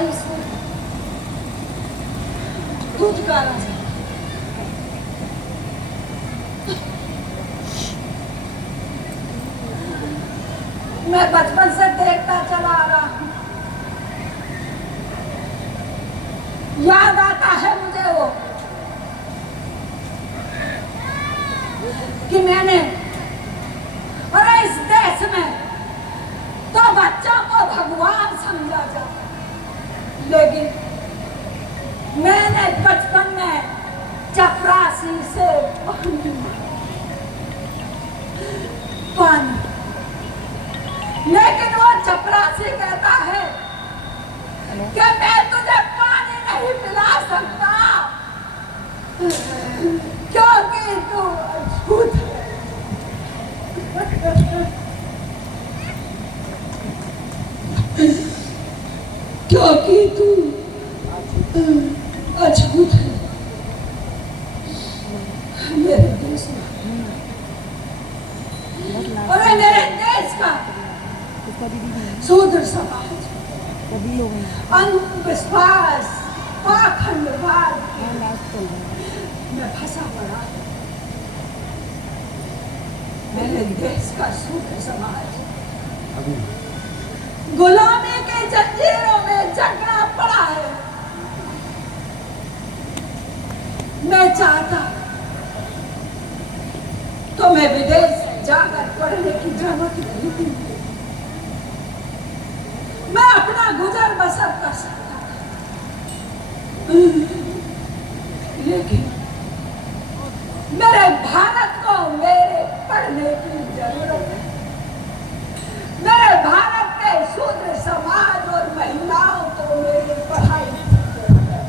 भाई दूध का राजा। मैं बचपन से देखता चला आ रहा हूं, याद आता है मुझे वो कि मैंने और इस देश में तो बच्चों को भगवान समझा जाता, लेकिन मैंने बचपन में चपरासी से पानी, लेकिन वो चपरासी कहता है कि मैं तुझे पानी नहीं पिला सकता क्योंकि तू अछूत है। क्योंकि तू अछूत है। मेरे देश में और मेरे देश का शूद्र समाज अंधविश्वास पाखंडवाद में फंसा पड़ा। मेरे देश का शूद्र समाज गुलामी के जंजीरों में जकड़ा पड़ा है। मैं चाहता तो मैं विदेश जाकर पढ़ने की जरूरत नहीं थी, मैं अपना गुजर बसर कर सकता था, लेकिन मेरे भारत को मेरे पढ़ने की जरूरत है। मेरे भारत के शूद्र समाज और महिलाओं को मेरी पढ़ाई की जरूरत है।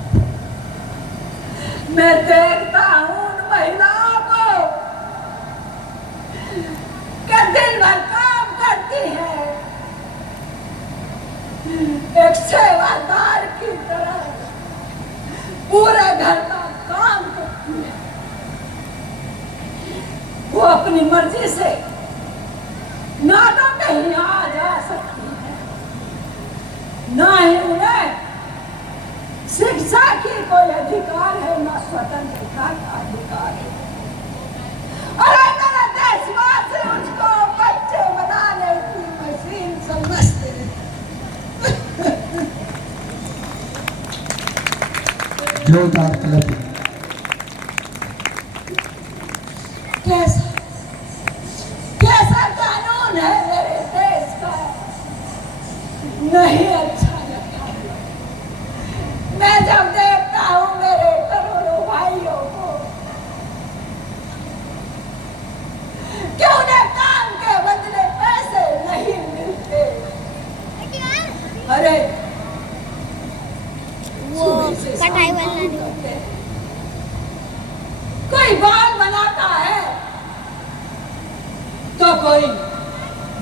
मैं देखता हूं उन महिलाओं को कि दिन भर काम करती है, एक सेवादार की तरह पूरे घर का काम करती है। वो अपनी मर्जी से ना तो कहीं आ जा सकती है, ना ही उन्हें शिक्षा की कोई अधिकार है, ना स्वतंत्रता का अधिकार है। अरे मेरे देशवासी उसको बच्चे बनाने की मशीन समझते हैं। जोरदार क्लब। कैसा कैसा कानून है मेरे देश का, नहीं अच्छा लगता। मैं जब देखता हूँ मेरे करोड़ों भाइयों को कि उन्हें काम के बदले पैसे नहीं मिलते, अरे वो कटाई वाला कोई बाल बनाता है तो कोई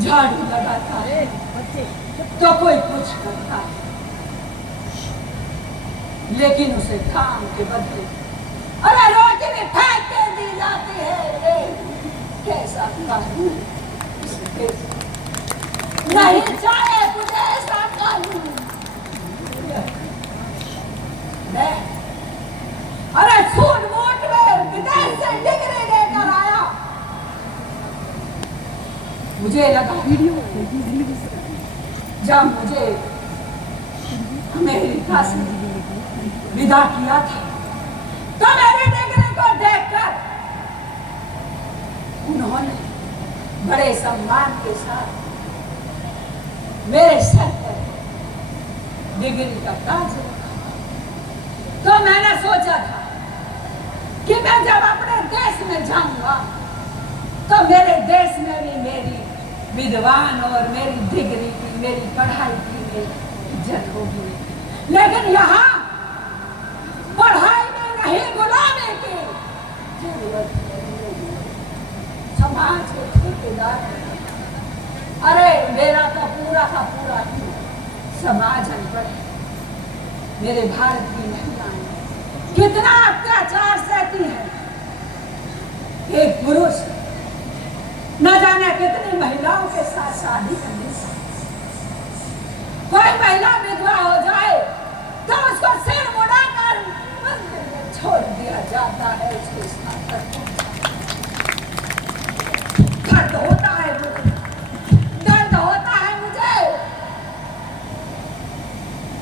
झाड़ू लगाता है तो कोई कुछ करता है, लेकिन उसे काम के बदले अरे रोटी भी फेंक के दी जाती है। कैसा कानून नहीं चाहे मुझे ऐसा कानून। अरे सूट बूट में विदेश से डिग्री लेकर आया, मुझे लगा जब मुझे अमेरिका से विदा किया था तो मेरी डिग्री को देखकर उन्होंने बड़े सम्मान के साथ मेरे सर पर डिग्री का ताज रखा। तो मैंने सोचा था कि मैं जब अपने देश में जाऊंगा तो मेरे देश में भी मेरी विद्वान और मेरी डिग्री की, मेरी पढ़ाई की इज्जत होगी। लेकिन यहाँ पढ़ाई में नहीं गुलामी की जरूरत है। समाज के ठेकेदार, अरे मेरा तो पूरा का पूरा समाज अनपढ़ है। मेरे भारत की महिलाएं कितना अत्याचार सहती है। एक पुरुष न जाने कितनी महिलाओं के साथ शादी करने से, कोई महिला विधवा हो जाए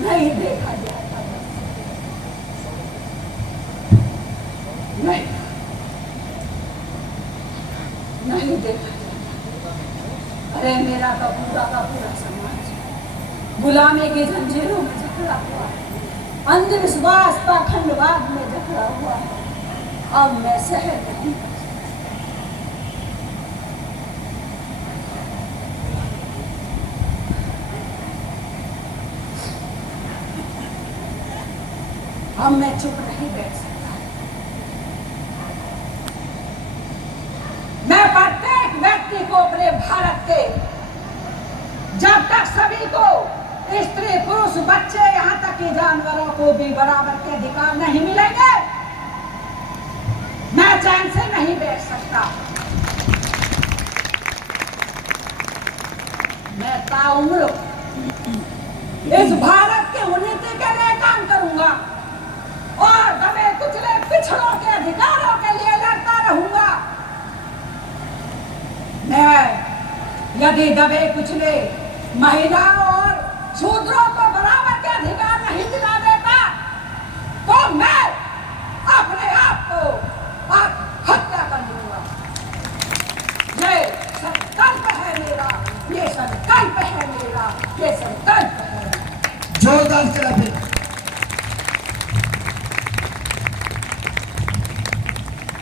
नहीं देखा जाता, नहीं नहीं देखा जाता। अरे मेरा का पूरा समाज गुलामी की जंजीरों में जकड़ा हुआ है, अंधविश्वास पाखंडवाद में जकड़ा हुआ है। अब मैं सहन नहीं कर सकती। अब मैं चुप नहीं बैठ सकता। मैं प्रत्येक व्यक्ति को अपने भारत के, जब तक सभी को, स्त्री पुरुष बच्चे यहाँ तक कि जानवरों को भी बराबर के अधिकार नहीं मिलेंगे, मैं चैन से नहीं बैठ सकता। मैं ताउम्र इस भारत के उन्नति के लिए काम करूंगा और दबे कुचले पिछड़ों के अधिकारों के लिए लड़ता रहूंगा। मैं यदि दबे कुचले महिलाओं और शूद्रों को बराबर के अधिकार नहीं दिला देता तो मैं अपने आप को हत्या कर लूंगा। ये संकल्प है मेरा, ये संकल्प है मेरा, ये संकल्प है। जोरदार से